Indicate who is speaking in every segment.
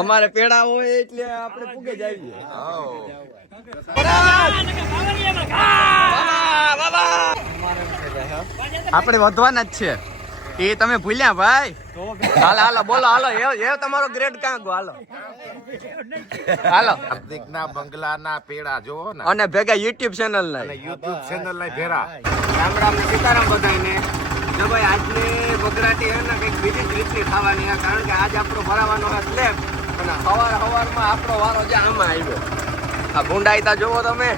Speaker 1: અમારે પેડા હોય એટલે આપણે પૂગે જઈએ આપણે વધવાના જ છે. એ તમે ભૂલ્યા ભાઈ. હાલો હાલો બોલો હાલો એ તમારો ગ્રેડ ક્યાં ગો હાલો. હાલો.
Speaker 2: હાર્દિકના બંગલાના પેડા જોવો ને.
Speaker 1: અને ભેગા યુટ્યુબ ચેનલ ના
Speaker 2: યુટ્યુબ ચેનલ ના ભેરા.
Speaker 1: રામ રામ ને સીતારામ બધાને જો ભાઈ આજની બગડાટી હે ને કંઈક બીજી જ રીતની ખાવાની છે કારણ કે આજ આપણો ભરાવાનો છે સ્લેબ. અને સવાર સવારમાં આપણો વારો જે આમાં આવ્યો. આ ભૂંડાઈતા જોવો તમે.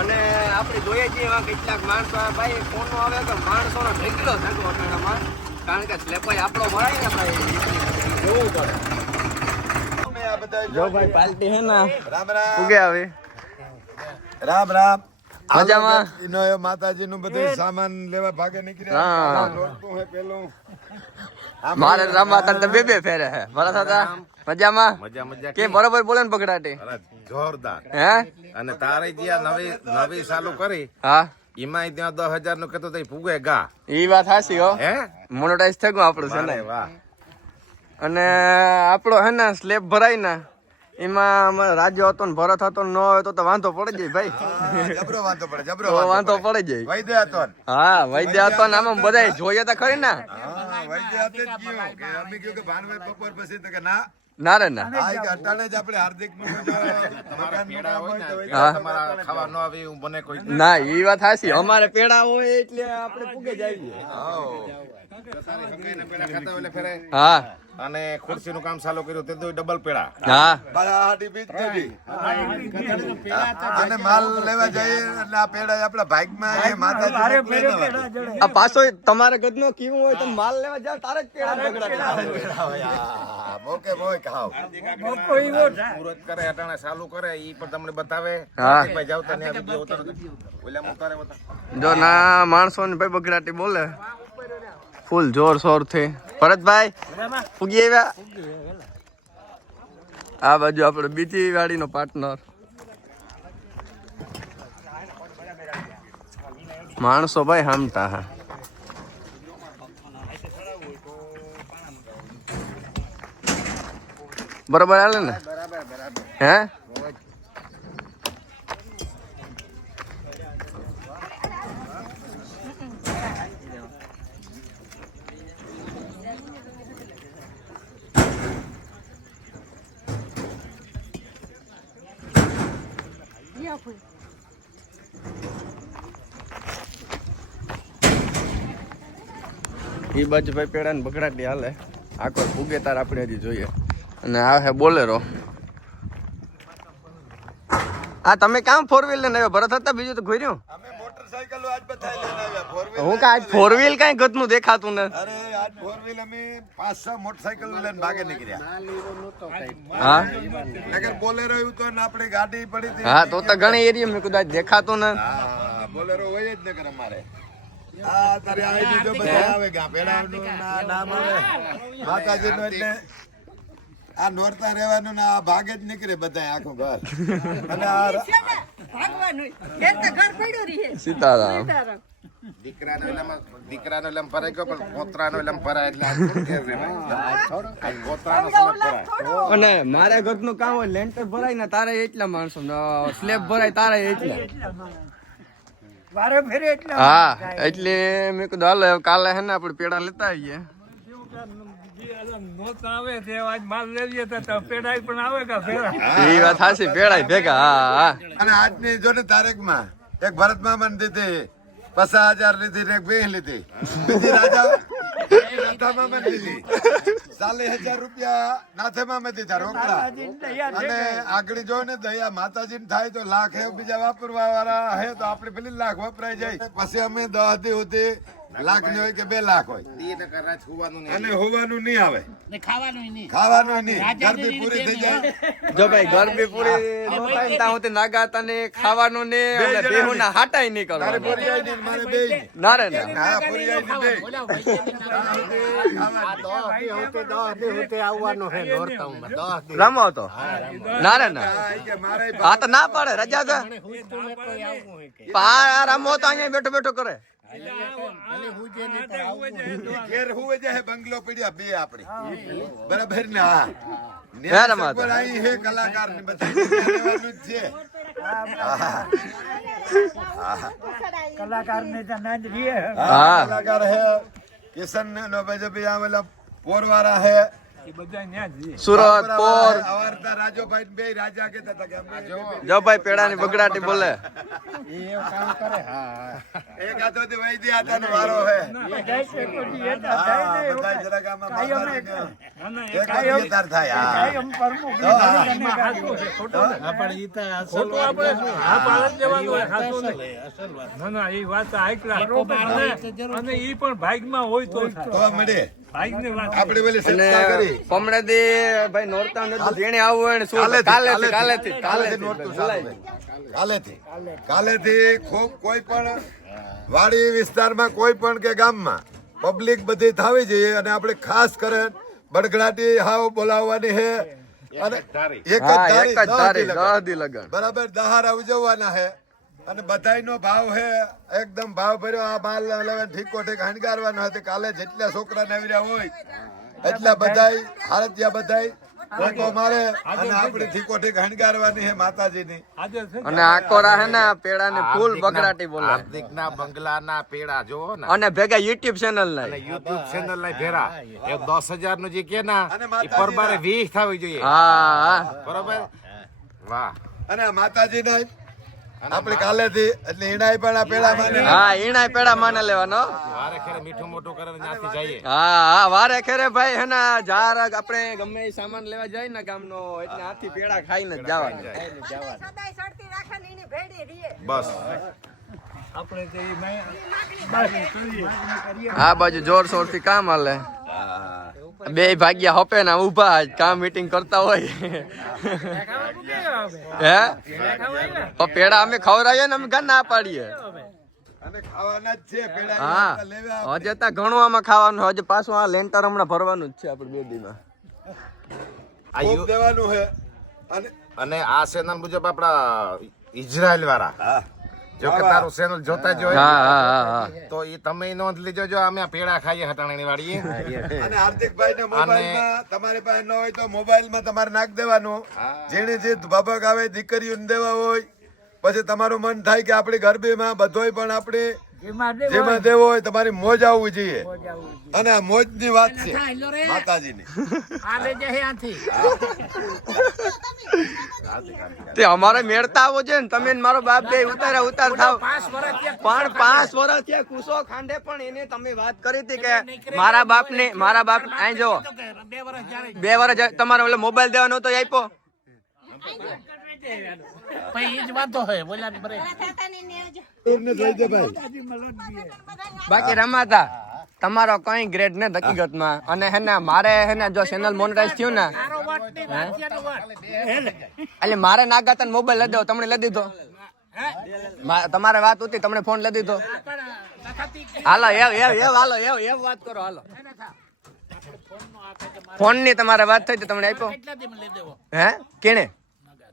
Speaker 1: અને આપણે જોઈએ છીએ એમાં કેટલાક માણસો ભાઈ ફોનો આવે કે માણસોનો ઢેકલો થતો અટાણામાં કારણ કે સ્લેપાઈ આપણો ભરાય ને ભાઈ જોવું પડે. જો ભાઈ પાલટી હે ને
Speaker 3: રામ રામ.
Speaker 1: ઉગે આવે.
Speaker 3: રામ રામ.
Speaker 1: મજામાં?
Speaker 3: એનો એ માતાજીનું બધું સામાન લેવા ભાગે નીકળ્યા.
Speaker 1: હા.
Speaker 3: હે પેલું.
Speaker 1: મારે રમાતા તો બે બે ફેરે હે. મારા હતા મજામાં?
Speaker 2: મજા મજા.
Speaker 1: કે બરોબર બોલે ને બગડાટી?
Speaker 2: જોરદાર.
Speaker 1: હે?
Speaker 2: અને તારે જ્યાં નવી નવી ચાલુ કરી
Speaker 1: હા.
Speaker 2: એમાંય ત્યાં દસ હજારનું કહેતો તો ફૂગે ગા.
Speaker 1: ઈ વાત હાસી હો.
Speaker 2: હે?
Speaker 1: મોનોટાઈઝ થઈ ગયું આપણું છે ને. અને આપણો હે ને સ્લેબ ભરાય ને એમાં અમારે રાજ્ય હતો ને ભરત હતો ને ન હોય તો તો વાંધો પડી જાય ભાઈ.
Speaker 3: હા, જબરો વાંધો પડે જબરો
Speaker 1: વાંધો પડી. જાય.
Speaker 3: વૈદ્ય હતો
Speaker 1: હા વૈદ્ય હતો ને આમાં બધા જોઈએ તો ખરી ને.
Speaker 3: વૈદ્ય હતો જ કીધું કે અમે કીધું કે ભાનભાઈ બપોર પછી તો કે ના.
Speaker 1: ના રે ના.
Speaker 3: આ કે અટાણે જ આપણે હાર્દિકનું મકાન
Speaker 2: પેડા હોય ને
Speaker 3: હોય
Speaker 1: હા.
Speaker 2: તમારા ખાવા ન આવે એવું બને કોઈ દી.
Speaker 1: ના ઈ વાત હાસી અમારે પેડા હોય એટલે આપણે પૂગે જ
Speaker 2: હોય
Speaker 1: હા.
Speaker 2: અને ખુરશી નું કામ ચાલુ કર્યું તે તો ડબલ પેડા.
Speaker 1: હા.
Speaker 3: બારાહાટી બીજ નથી. અને માલ લેવા જઈએ એટલે આ પેડા આપણા ભાગમાં એ માતાજી
Speaker 1: આ પાછો તમારે ગદનો કીવું હોય તો માલ લેવા જાવ તારે જ પેડા બગડાટી
Speaker 3: હા, મોકે મોય ખાવ
Speaker 2: મુહૂર્ત કરે અટાણે ચાલુ કરે ઈ પણ તમને બતાવે. ભાઈ જાવ તને આ વીડિયો ઉતારો ઓલા ઉતારે.
Speaker 1: જો ના માણસો ને ભાઈ બગડાટી બોલે. ફૂલ જોર શોરથી. ભરતભાઈ ફૂગી આવ્યા? આ બાજુ આપણે બીજી વાડીનો પાર્ટનર માણસો ભાઈ હામટા હા. બરોબર હાલે ને? હે? એ બાજુ ભાઈ પેડા ને બગડાટી હાલે. આખો ફૂગે તાર આપણે હજી જોઈએ. અને આ હે બોલેરો. આ તમે કામ ફોર વ્હીલ લઈને આવ્યા? ભરત હતા બીજું તો ઘોર્યું? હું કાંઈ ફોર વ્હીલ કાંઈ ગતનું દેખાતું ને
Speaker 3: અરે આજ ફોર વ્હીલ અમે પાંચ છ મોટરસાયકલ લઈને ભાગે નીકળ્યા.
Speaker 1: હા?
Speaker 3: બોલેરો એવું તો આપણે ગાડી પડી હતી.
Speaker 1: હા તો તો ઘણી એરિયા મેં કદાચ દેખાતું ને
Speaker 3: બોલેરો હોય જ નગર અમારે. હા તારે આઈડી તો બધા આવે ગા નામ આવે. માતાજીનું એટલે આ નોરતા રહેવાનું ને આ ભાગે જ નીકળે બધા આખું ઘર. અને આ
Speaker 4: ભાગવાનું. ઘેર તો ઘર પડ્યું
Speaker 1: સીતારામ.
Speaker 2: દીકરાનો એલામાં દીકરાનો એલામાં ભરાઈ ગયો પણ પોતરાનો એલામાં ભરાય એટલે પોતરાનો
Speaker 1: અને મારે ઘરનું કામ હોય લેન્ટર ભરાય ને તારે એટલા માણસો સ્લેબ ભરાય તારે એટલા.
Speaker 5: વારે ફેરે એટલે
Speaker 1: હા એટલે મેં કીધું હાલ કાલે હે ને આપણે પેડા લેતા આવીએ.
Speaker 5: નોત આવે તે આજ માલ લેવીએ તો તો પેડાઈ પણ આવે કે ફેરા
Speaker 1: એ વાત હાસી પેડાય ભેગા હા હા.
Speaker 3: અને આજની જો ને તારીખમાં એક ભરત મામા દીધી પચાસ હજાર લીધી ને એક બે લીધી. બીજી રાજા નાથા મામા લીધી. ચાલીસ હજાર રૂપિયા નાથે મામે દીધા રોકડા. અને આગળ જો ને દયા માતાજી થાય તો લાખ બીજા વાપરવા વાળા હે તો આપણે પેલી લાખ વપરાય જાય. પછી અમે દસ દી સુધી લાખની હોય કે બે લાખ હોય. અને હોવાનું નહીં આવે. ખાવાનું નહીં. ગરબી પૂરી થઈ જાય.
Speaker 1: જો ભાઈ ગરમી પૂરી નો થાય ત્યાં સુધી નાગાતા ને ખાવાનું ને અને બેહુ ના હાટાય નહીં
Speaker 3: તારે
Speaker 1: કરવાનું
Speaker 3: પૂરી આવી ને મારે બે
Speaker 1: ના રે ના.
Speaker 3: હા પૂરી આવી ને બે
Speaker 1: રમો તો ના રે ના.
Speaker 3: હા, મારે
Speaker 1: હા તો ના પાડે રજા તો રમો તો અહીંયા બેઠો બેઠો કરે.
Speaker 3: ઘેર હુવે જાય બંગલો પડ્યા બે આપડે બરાબર ને? હા. ન્યાય
Speaker 1: માતા.
Speaker 3: સગવડ અહીં હે કલાકાર ને બધા છે
Speaker 5: કલાકાર ને.
Speaker 3: કલાકાર હે કિશન ને પોરવાળા હે.
Speaker 1: સુરત પોર.
Speaker 3: રાજોભાઈ બે રાજા કેતા હતા કે
Speaker 1: જો ભાઈ પેડાની બગડાટી બોલે.
Speaker 3: વારો હે.
Speaker 5: એ જાય છે કોઈ એ
Speaker 3: હા,
Speaker 5: ના,
Speaker 3: એક હા. હા.
Speaker 5: હા દેવાનું હોય, હાચું નહીં. ના, ના, એ વાત તો અને- અને ઈ પણ ભાગ્યમાં હોય તો
Speaker 3: તો મળે. આપણે પેલી ચર્ચા કરી.
Speaker 1: પમણેથી ભાઈ નોરતા નતું જેણે આવવું હોય ને શું
Speaker 3: કાલેથી
Speaker 1: કાલેથી કાલેથી.
Speaker 3: કાલેથી. નોરતું કાલેથી. કાલેથી ખૂબ કોઈ પણ વાડી વિસ્તારમાં કોઈ પણ કે ગામમાં પબ્લિક બધી થવી જોઈએ અને આપણે ખાસ કરે બડગડાટી હાવ બોલાવવાની છે અને એક જ
Speaker 1: હા
Speaker 3: લગન. બરાબર દહાર ઉજવવાના છે અને બધાયનો ભાવ હે એકદમ ભાવ ભર્યો. આ માલ હવે ઠીકો ઠીક હણગારવાનો હતો કાલે જેટલા છોકરા નવર્યા હોય એટલા બધાય હારતિયા બધાય મારે અને આપણે ઠીકો ઠીક હણગારવાની છે માતાજીની.
Speaker 1: અને આકોરા હે ને પેડા ને ફૂલ બગડાટી બોલે.
Speaker 2: હાર્દિકના બંગલાના પેડા જો ને.
Speaker 1: અને ભેગા યુટ્યુબ ચેનલ
Speaker 2: અને યુટ્યુબ ચેનલ ના ભેરા. એ દસ હજારનું જે કે ના
Speaker 3: અને
Speaker 2: એ પરબારે વીસ થવી જોઈએ.
Speaker 1: હા
Speaker 2: બરોબર? વાહ.
Speaker 3: અને માતાજી માતાજીના આપણે કાલેથી એટલે ઈણાય પેડા પેડા માને.
Speaker 1: હા ઈણાય પેડા માને લેવાનો.
Speaker 2: વારે ખેરે મીઠું મોટું કરીને ત્યાંથી જઈએ.
Speaker 1: હા હા વારે ખેરે ભાઈ હે ને જાર આપણે ગમે એ સામાન લેવા જાય ને ગામનો એટલે હાથી પેડા ખાઈને જ જવાનું.
Speaker 4: સદાય સડતી રાખે ને એની ભેડી રીએ.
Speaker 2: બસ.
Speaker 5: આપણે તો મેં- બસ કરીએ.
Speaker 1: આ બાજુ જોર શોરથી કામ હાલે. બે ભાગ્યા હોપે ને ઊભા કામ મીટિંગ કરતા હોય. હે? તો પેડા અમે ખવડાવીએ ને અમે ઘર ના પાડીએ.
Speaker 3: અને ખાવાના જ છે પેડા
Speaker 1: હા. હજે તા ઘણું આમાં ખાવાનું હજે પાછું આ લેન્ટર હમણાં ભરવાનું જ છે આપણે બે દીમાં.
Speaker 3: દેવાનું છે. અને
Speaker 2: અને આ સેના મુજબ આપડા ઇઝરાયલ વાળા
Speaker 3: હા.
Speaker 2: જો કે તારું ચેનલ જોતા જ હોય.
Speaker 1: હા હા હા
Speaker 2: તો એ તમે નોંધ લીજો જો અમે પેડા ખાઈએ હટાણાની વાળી
Speaker 3: અને હાર્દિકભાઈ ને મોબાઈલમાં તમારી પાસે ન હોય તો મોબાઈલમાં તમારે નાખ દેવાનું. જેને જે બાબક આવે દીકરીઓને દેવા હોય પછી તમારું મન થાય કે આપણી ગરબીમાં બધોય પણ આપણે જેમાં દેવો હોય તમારી મોજ આવવી જોઈએ. અને આ મોજની વાત છે માતાજીની.
Speaker 1: તે અમારે મેળતા આવો છે ને તમે મારો બાપ બે ઉતારા ઉતાર થાવ. પણ પાંચ વર્ષ થયા કુસો ખાંડે પણ એને તમે વાત કરી હતી કે મારા બાપ ને મારા બાપ અહીં જો. બે વર્ષ તમારે ઓલો મોબાઈલ દેવાનો એ
Speaker 3: ને
Speaker 1: બાકી રમાતા તમારો કઈ ગ્રેડ ને હકીકતમાં. અને હે ને મારે હે ને જો ચેનલ મોનેટાઈઝ થયું ને એટલે મારે નાગાતા મોબાઈલ લઈ દો તમને લઈ દીધો. મા- તમારે વાત હતી તમને ફોન લઈ દીધો. હાલો એવ એવ એવ હાલો એવ એવ વાત કરો હાલો. ફોનની તમારે વાત થઈ તો તમને આપ્યો. હે? કેને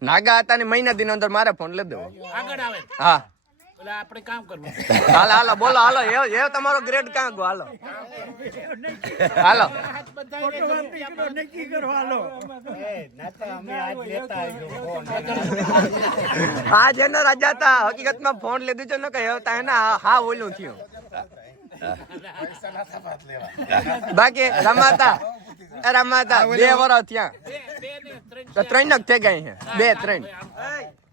Speaker 1: નાગા હતા ને મહિના દિન અંદર મારે ફોન લઈ દેવો. હા. હાલો હાલો બોલો હાલો એવ તમારો ગ્રેડ કાં ગયો? હાલો. હાલો.
Speaker 5: કરો હાલો
Speaker 1: રાજા હતા હકીકતમાં ફોન લીધું છે ને કે એને હા ઓલું થયું. બાકી રમાતા રમાતા બે વર્ષ ત્યાં તો ત્રણ જ થઈ ગઈ છે બે ત્રણ.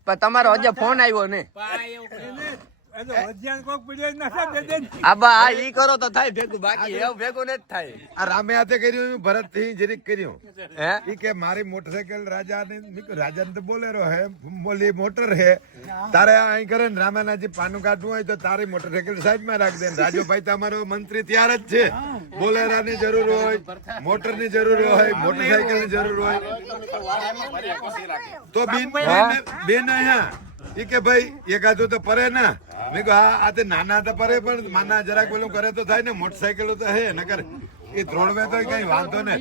Speaker 1: પણ તમારો હજે ફોન આવ્યો ને આબા હા ઈ કરો તો થાય ભેગું. બાકી એવું ભેગું નથી થાય.
Speaker 3: આ રામે હાથે કર્યું ભરતથી જરીક કર્યું.
Speaker 1: હે?
Speaker 3: ઈ કે મારી મોટરસાઇકલ રાજા ને રાજા ને તો બોલેરો હે મોટર હે. તારે અહીં કરે ને રામાના જે પાનું કાઢવું હોય તો તારી મોટરસાઇકલ સાઈડમાં રાખ દે ને. રાજુભાઈ તમારો મંત્રી ત્યાર જ છે. બોલેરા ની જરૂર હોય મોટરની જરૂર હોય મોટરસાઇકલની જરૂર હોય. તો બેન બેન- બેન અહીંયા. ઈ કે ભાઈ એકાદું તો પરે ના. મેં કહ્યું હા આ તે નાના તો પરે પણ માના જરાક પેલું કરે તો થાય ને મોટરસાઇકલો તો હે નકર એ ધ્રોળવે તો કઈ વાંધો ને.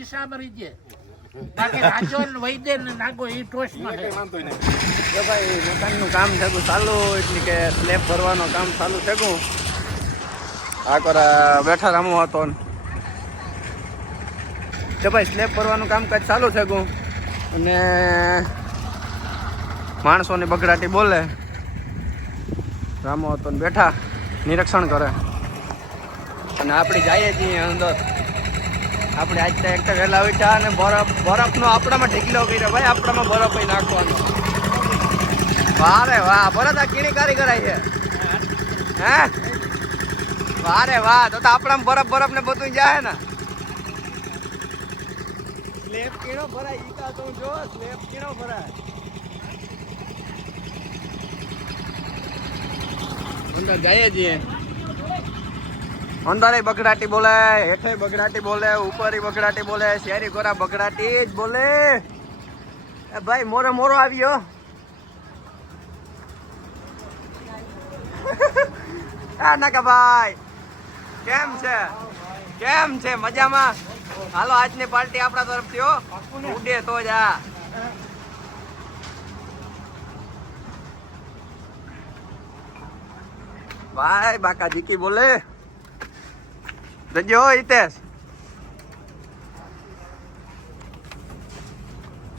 Speaker 1: જો ભાઈ મકાનનું કામ થયું ચાલુ એટલે કે સ્લેબ ભરવાનું કામ ચાલુ થયું. આ કરા બેઠા રામો હતો ને. જો ભાઈ સ્લેબ ભરવાનું કામ કાજ ચાલુ થયું. અને માણસોની બગડાટી બોલે. રામો હતો ને બેઠા નિરીક્ષણ કરે. અને આપણે જઈએ છીએ અંદર. આપણે આજ એક તો વહેલા ઉઠ્યા અને બરફ બરફનો આપણામાં ઢીકલો કર્યો. ભાઈ આપણામાં બરફ નાખવાનો. વાહ રે વાહ બરફ આ કીણી કારી કરાય છે. હે? વાહ રે વાહ તો તો આપણામાં બરફ બરફ ને બધું જાય ને. સ્લેબ કીણો ભરાય ઈ કા તું જો સ્લેબ કીણો ભરાય. અંદર જઈએ છીએ અંદર બગડાટી બોલે હેઠે બગડાટી બોલે ઉપર બગડાટી બોલે શેરી ગોરા બગડાટી જ બોલે. ભાઈ, મોરે મોરો આવ્યો. આ નાકા ભાઈ, કેમ છે? કેમ છે? મજામાં? હાલો, આજની પાર્ટી આપણા તરફથી હો. ઉડે તો જ આ. ભાઈ બાકા જીકી બોલે. જજો હિતેશ.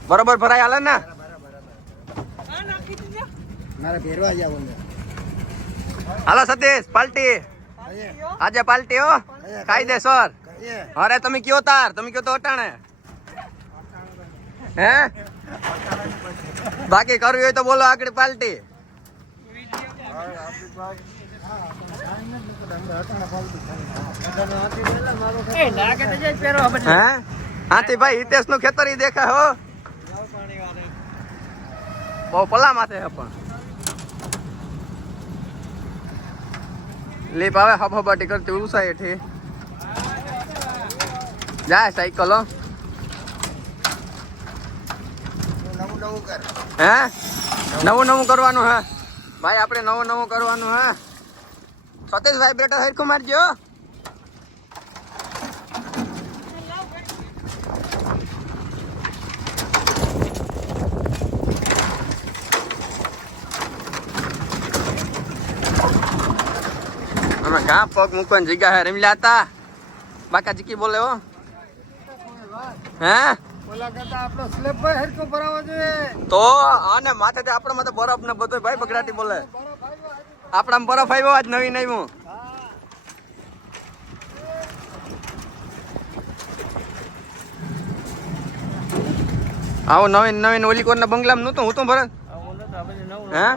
Speaker 1: બરોબર ભરાય હાલે ને? હાલો સતીશ પાલ્ટી. આજે પાલ્ટી હો. કાયદેસર અરે તમે કયો તાર? તમે કયો તો અટાણે. હે? બાકી કરવી હોય તો બોલો આગળ પાલ્ટી. હે? હાથી ભાઈ હિતેશનું ખેતર ઈ દેખાય હો. બહુ પલા માથે હે પણ. લીપ આવે હબ હબાટી કરતી ઉસાય એઠી જાય સાયકલ હો. હે? નવું નવું કરવાનું હે. ભાઈ આપણે નવું નવું કરવાનું હે. સતીશ વાઇબ્રેટર હરખું મારજો. અમે કાં પગ મૂકવાની જગ્યા હે રમી લેતા બાકા ચીકી બોલે હો. હે? તો આને માથે આપણા માથે બરફ ને બધો ભાઈ બગડાટી બોલે. આપણામાં બરફ આવ્યો આજ નવી નવી આવો નવીન નવીન ઓલી કોરના બંગલામાં નહોતું હું તો ભરત. હે?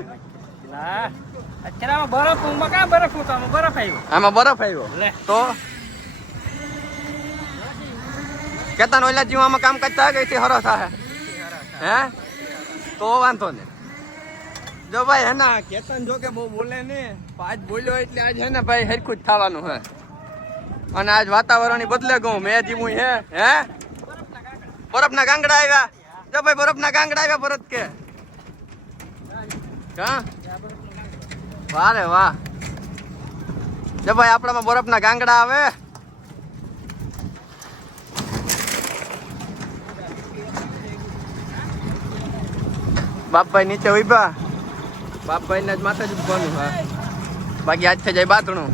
Speaker 5: અત્યારે બરફ ઊંઘમાં બરફ હતો આમાં બરફ આવ્યો.
Speaker 1: આમાં બરફ આવ્યો. તો? કેતા ઓલા જીવ આમાં કામ કરતા ગઈ થી હરો થાય હે? તો વાંધો ને જો ભાઈ, હે ના કેતન જો કે બહુ બોલે ને આજ બોલ્યો એટલે આજ હે ને ભાઈ, હરખું જ થવાનું હે. અને આજ વાતાવરણની બદલે ગયું મેં જીવું હે હે બરફના ગાંગડા આવ્યા. જો ભાઈ, બરફના ગાંગડા આવ્યા પરત કે. હા? વાહ વાહ. જો ભાઈ, આપણામાં બરફના ગાંગડા આવે. બાપભાઈ નીચે ઊભા. બાપભાઈ ને જ માથે જ ઉભવાનું, હા. બાકી આજ થઈ જાય બાતણું.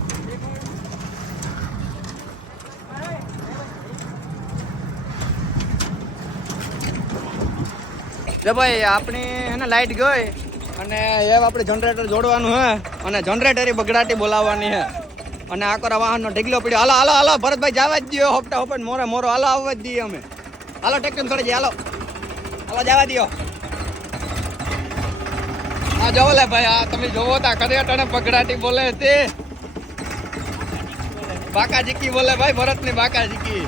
Speaker 1: જો ભાઈ, આપણી એને લાઇટ ગઈ અને એ આપણે જનરેટર જોડવાનું હે અને જનરેટર બગડાટી બોલાવવાની હે. અને આ વાહનનો ઢીગલો પડ્યો. હાલો હાલો હાલો, ભરતભાઈ જવા જ દો હોપટા હોપટ મોરે મોરો. હાલો, આવવા જ દઈએ અમે. હાલો ટેક્ટર થોડી જાય હાલો. હાલો, જવા દો જોવો લે ભાઈ, આ તમે જોવો તા કદે અટાણે પગડાટી બોલે તે બાકા જીકી બોલે ભાઈ, ભરતની બાકા જીકી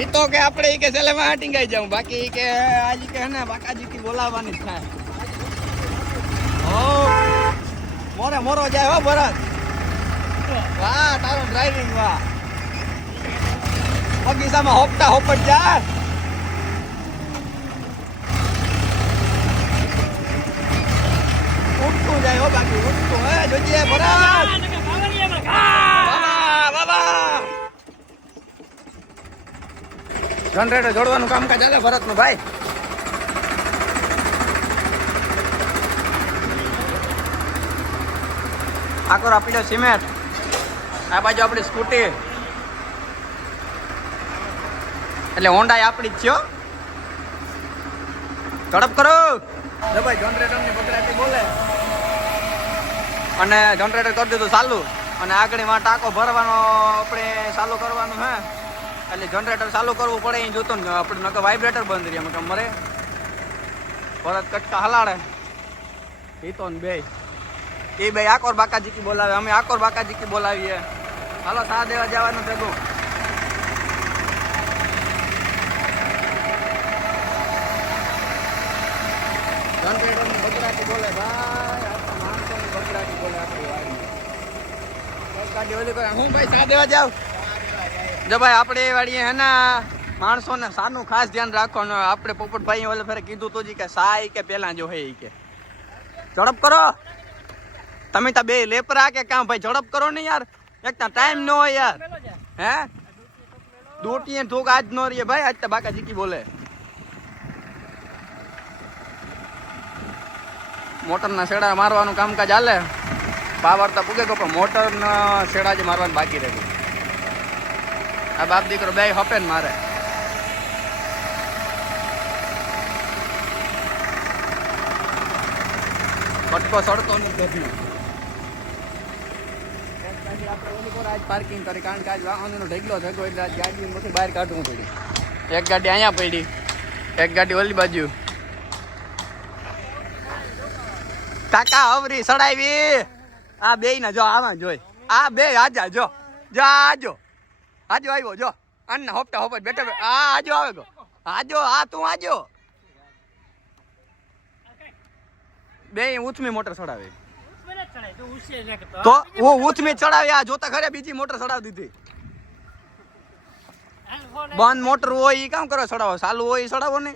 Speaker 1: ઈ તો કે આપણે ઈ કે સેલે માં હાટીંગાઈ જાઉં. બાકી કે આજી કે હે ને બાકાજી કી બોલાવવાની જ થાય. ઓ મોરે મોરો જાય હો ભરત. વાહ, તારો ડ્રાઇવિંગ વાહ. બગીચામાં હોપટા હોપટ જા ઉઠતું જાય હો ભરતનું જનરેટર જોડવાનું કામકાજ ચાલે ભરતનું ભાઈ. આકોર આપી દો સિમેન્ટ. આ બાજુ આપણી સ્કૂટી. એટલે હોન્ડા આપણી જ છો. ઝડપ કરો. ભાઈ, જનરેટરની બકરાટી બોલે. અને જનરેટર કરી દીધું ચાલુ. અને આગળમાં ટાંકો ભરવાનો આપણે ચાલુ કરવાનું હે. એટલે જનરેટર ચાલુ કરવું પડે એ જોતો ને આપણે નકર વાઇબ્રેટર બંધ રહી, એમ મરે. ભરત કટકા હલાડે. તો ને બે. એ બે આકોર બાકાજીકી બોલાવે. અમે આકોર બાકાજીકી બોલાવીએ. હાલો સા દેવા જવાનું ભેગું. જનરેટર બોલે, ભાઈ. ભાઈ સા એ વાડીએ હે ને, માણસોને સાનું ખાસ ધ્યાન રાખવાનું. આપણે પોપટભાઈ ઓલે ફેરે કીધું તું કે સા કે પેલા જો હે કે. ઝડપ કરો. તમે તો બે લેપરા કે કામ ભાઈ, ઝડપ કરો ને યાર. એક ટાઈમ ન હોય યાર. હે? દોટીએ ઢોક આજ નો રહીએ. ભાઈ, આજ તો બાકા જીકી બોલે. મોટરના શેડા મારવાનું કામકાજ હાલે. પાવર તો પૂગે ગયો, પણ મોટરના શેડા જ મારવાનું બાકી રહે. આ બાપ દીકરો બે હપે ને મારે. કટકો સડતો નથી પાર્કિંગ કરી, કારણ કે આજ વાહનનો ઢગલો થયો એટલે આજ ગાડી બહાર કાઢવું પડી એક ગાડી અહીંયા પડી, એક ગાડી ઓલી બાજુ. કાકા અવરી સડાવી. આ બે ને જો આવા જોઈ. આ બે આજા જો. જો આજો આજો આવ્યો, જો. અન્ન હોપટા હોપટ બેઠો. આ આજો આવે ગો. આજો આ તું આજો બે ઉથમી મોટર ચડાવે તો હું ઉથમી ચડાવી, આ જોતા ખરે બીજી મોટર ચડાવી દીધી. બંધ મોટર હોય એ કામ કરો ચડાવો ચાલુ હોય એ ચડાવો ને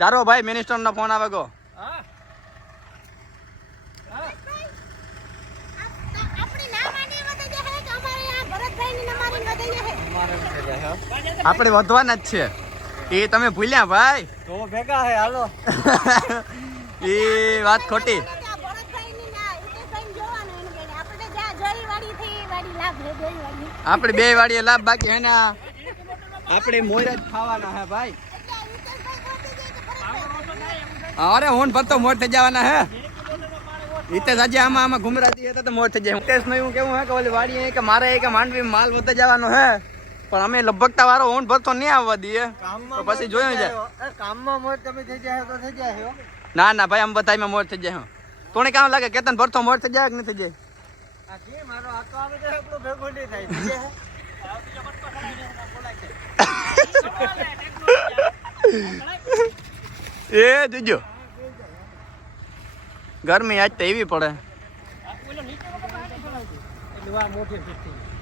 Speaker 1: જારો ભાઈ મિનિસ્ટર નો ફોન આવે ગો.
Speaker 4: આપણી ના માની વધે છે કે અમારે આ ભરતભાઈની ના માની વધે છે
Speaker 1: આપણે વધવાના જ છે. એ તમે ભૂલ્યા ભાઈ.
Speaker 5: તો ભેગા હે હાલો.
Speaker 1: એ વાત ખોટી.
Speaker 4: એનું આપણે વાડી વાડી
Speaker 1: બે વાડીએ લાભ બાકી હે આપણે મોર જ ખાવાના હે ભાઈ. અરે હું ભરતો મોર થઈ જવાના હે. હિતેશ આજે આમાં આમાં ઘુમરાતી હતા તો મોર થઈ જાય. હિતેશનું એવું કેવું હે કે ઓલી વાડીએ કે મારે કે માંડવી માલ વધે જવાનો હે. પણ અમે લગભગતા વાળો ઊંટ ભરતો નહીં આવવા દઈએ. તો પછી જોયું જાય.
Speaker 5: કામમાં મોર તમે થઈ જાય તો થઈ જાય
Speaker 1: ના ના ભાઈ આમ બધામાં મોર થઈ જાય હો. તોને કામ લાગે કેતન ભરતો મોર થઈ જાય કે નહીં થઈ જાય
Speaker 5: મારો આતો આવે તો આપણો ભેગો નહીં થાય
Speaker 1: એ જોજો. ગરમી આજ તો એવી પડે.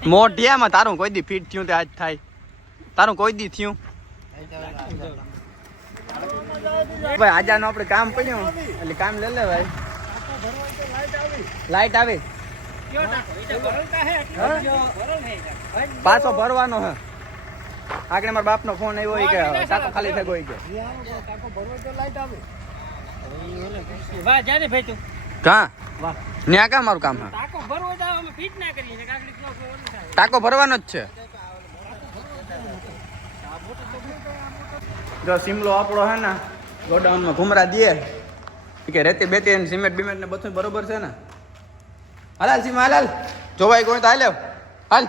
Speaker 1: મોઢિયામાં તારું કોઈ દી ફીટ થયું તે આજ થાય. તારું કોઈ દી થયું. ભાઈ આજાનું આપણે કામ પડ્યું. એટલે કામ લઈ લે ભાઈ. લાઈટ આવી. પાછો ભરવાનો હે. આગળ મારા બાપનો ફોન આવ્યો હોય કે ટાંકો ખાલી થઈ ગયો કે.
Speaker 5: વાહ જાને ભાઈ તું.
Speaker 1: કા? ન્યા કા મારું કામ હા?
Speaker 5: ટાકો ભરવો જાવ અમે ફિટ ના કરીએ ને કાકડી ક્લો થાય?
Speaker 1: ટાંકો ભરવાનો જ છે. જો સિમલો આપણો હે ને ગોડાઉનમાં ઘુમરા દે. કે રેતી બેતી ને સિમેન્ટ બિમેન્ટ ને બધું બરોબર છે ને. હાલ હાલ સીમા હાલ હાલ. જોવાય કોઈ તો હાલ્યો. હાલ.